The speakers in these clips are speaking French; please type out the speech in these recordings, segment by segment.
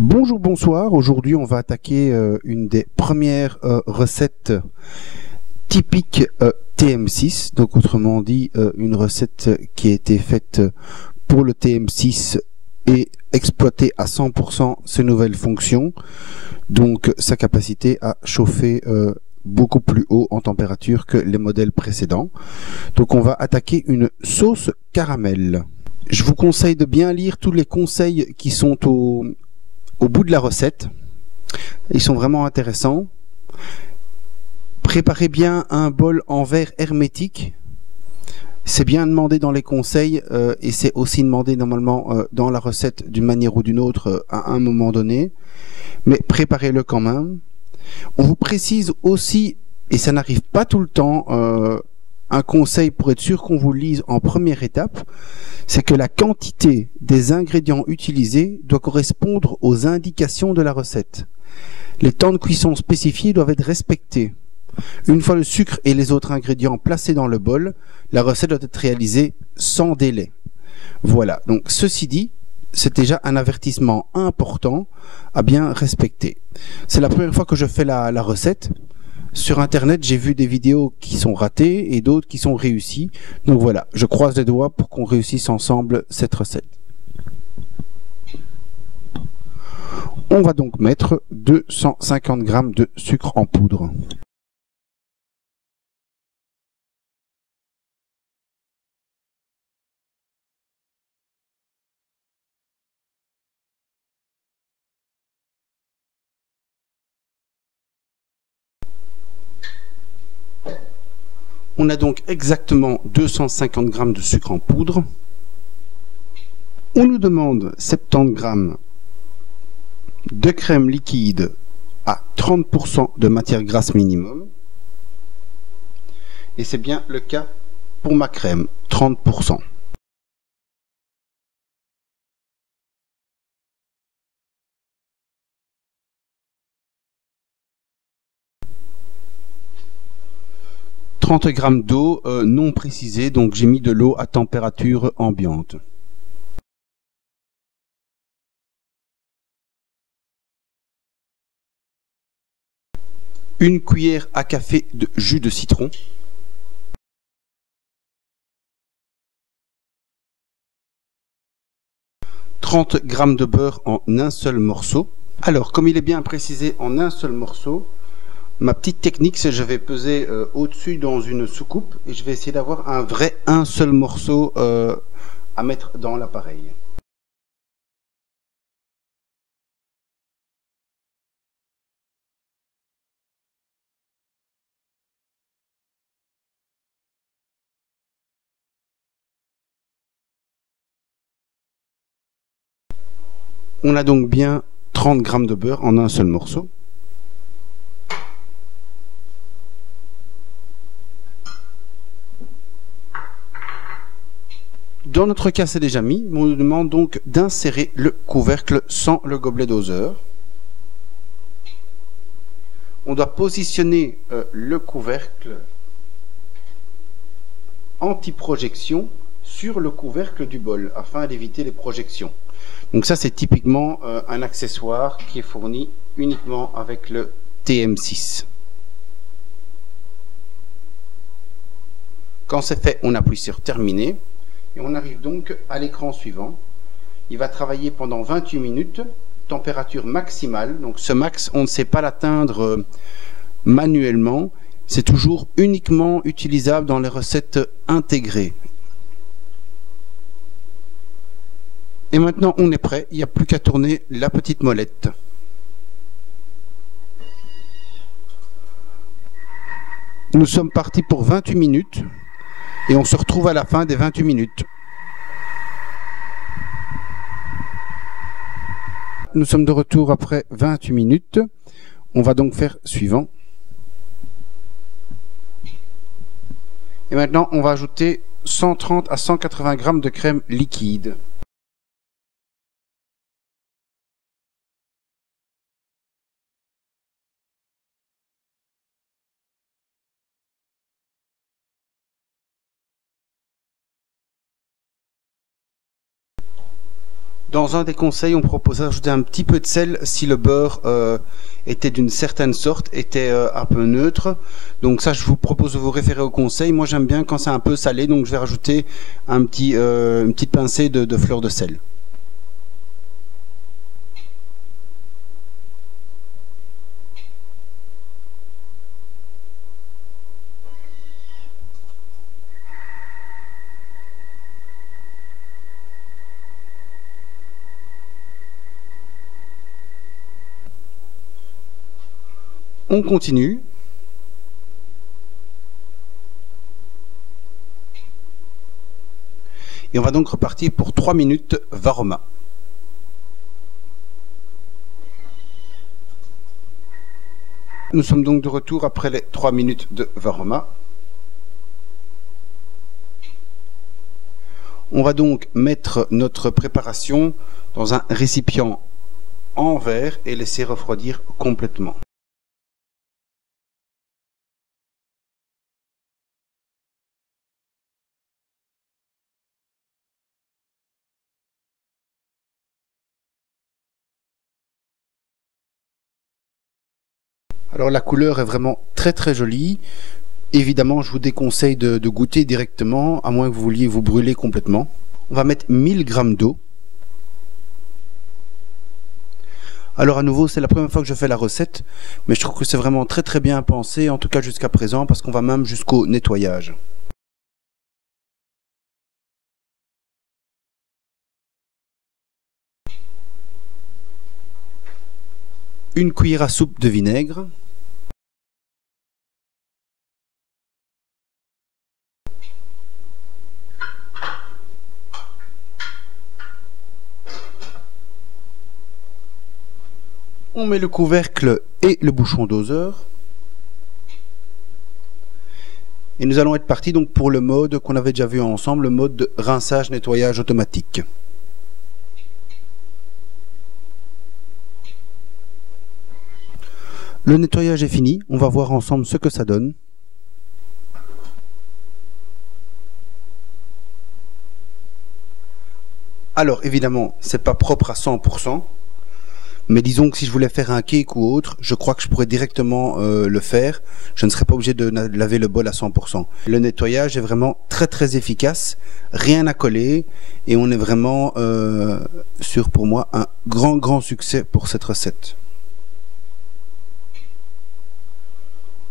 Bonjour, bonsoir. Aujourd'hui, on va attaquer une des premières recettes typiques TM6. Donc, autrement dit, une recette qui a été faite pour le TM6 et exploiter à 100% ses nouvelles fonctions. Donc, sa capacité à chauffer beaucoup plus haut en température que les modèles précédents. Donc, on va attaquer une sauce caramel. Je vous conseille de bien lire tous les conseils qui sont au bout de la recette. Ils sont vraiment intéressants. Préparez bien un bol en verre hermétique. C'est bien demandé dans les conseils et c'est aussi demandé normalement dans la recette d'une manière ou d'une autre à un moment donné. Mais préparez-le quand même. On vous précise aussi, et ça n'arrive pas tout le temps, un conseil pour être sûr qu'on vous le lise en première étape, c'est que la quantité des ingrédients utilisés doit correspondre aux indications de la recette. Les temps de cuisson spécifiés doivent être respectés. Une fois le sucre et les autres ingrédients placés dans le bol, la recette doit être réalisée sans délai. Voilà, donc ceci dit, c'est déjà un avertissement important à bien respecter. C'est la première fois que je fais la recette. Sur internet, j'ai vu des vidéos qui sont ratées et d'autres qui sont réussies. Donc voilà, je croise les doigts pour qu'on réussisse ensemble cette recette. On va donc mettre 250 g de sucre en poudre. On a donc exactement 250 g de sucre en poudre. On nous demande 70 g de crème liquide à 30% de matière grasse minimum. Et c'est bien le cas pour ma crème, 30%. « 30 g d'eau non précisée, donc j'ai mis de l'eau à température ambiante. Une cuillère à café de jus de citron. « 30 g de beurre en un seul morceau. Alors, comme il est bien précisé en un seul morceau, ma petite technique, c'est que je vais peser au-dessus dans une soucoupe et je vais essayer d'avoir un seul morceau à mettre dans l'appareil. On a donc bien 30 g de beurre en un seul morceau. Dans notre cas, c'est déjà mis. On nous demande donc d'insérer le couvercle sans le gobelet doseur. On doit positionner le couvercle anti-projection sur le couvercle du bol afin d'éviter les projections. Donc ça, c'est typiquement un accessoire qui est fourni uniquement avec le TM6. Quand c'est fait, on appuie sur terminer et on arrive donc à l'écran suivant. Il va travailler pendant 28 minutes, température maximale. Donc ce max, on ne sait pas l'atteindre manuellement. C'est toujours uniquement utilisable dans les recettes intégrées. Et maintenant, on est prêt. Il n'y a plus qu'à tourner la petite molette. Nous sommes partis pour 28 minutes et on se retrouve à la fin des 28 minutes. Nous sommes de retour après 28 minutes. On va donc faire suivant. Et maintenant, on va ajouter 130 à 180 g de crème liquide. Dans un des conseils, on propose d'ajouter un petit peu de sel si le beurre était d'une certaine sorte, était un peu neutre. Donc ça, je vous propose de vous référer au conseil. Moi, j'aime bien quand c'est un peu salé, donc je vais rajouter une petite pincée de fleur de sel. On continue. Et on va donc repartir pour 3 minutes Varoma. Nous sommes donc de retour après les 3 minutes de Varoma. On va donc mettre notre préparation dans un récipient en verre et laisser refroidir complètement. Alors la couleur est vraiment très jolie. Évidemment, je vous déconseille de goûter directement, à moins que vous vouliez vous brûler complètement. On va mettre 1000 g d'eau. Alors à nouveau, c'est la première fois que je fais la recette, mais je trouve que c'est vraiment très bien pensé, en tout cas jusqu'à présent, parce qu'on va même jusqu'au nettoyage. Une cuillère à soupe de vinaigre. On met le couvercle et le bouchon doseur. Et nous allons être partis donc pour le mode qu'on avait déjà vu ensemble, le mode de rinçage nettoyage automatique. Le nettoyage est fini, on va voir ensemble ce que ça donne. Alors évidemment, c'est pas propre à 100%. Mais disons que si je voulais faire un cake ou autre, je crois que je pourrais directement le faire. Je ne serais pas obligé de laver le bol à 100%. Le nettoyage est vraiment très efficace, rien à coller, et on est vraiment sur, pour moi, un grand succès pour cette recette.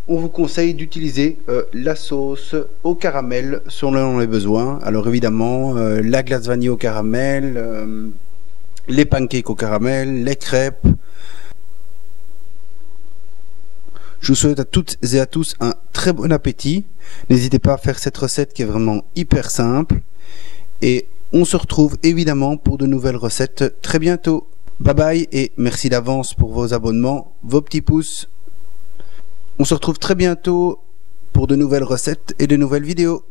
On vous conseille d'utiliser la sauce au caramel selon les besoins. Alors évidemment, la glace vanille au caramel, les pancakes au caramel, les crêpes. Je vous souhaite à toutes et à tous un très bon appétit. N'hésitez pas à faire cette recette qui est vraiment hyper simple. Et on se retrouve évidemment pour de nouvelles recettes très bientôt. Bye bye et merci d'avance pour vos abonnements, vos petits pouces. On se retrouve très bientôt pour de nouvelles recettes et de nouvelles vidéos.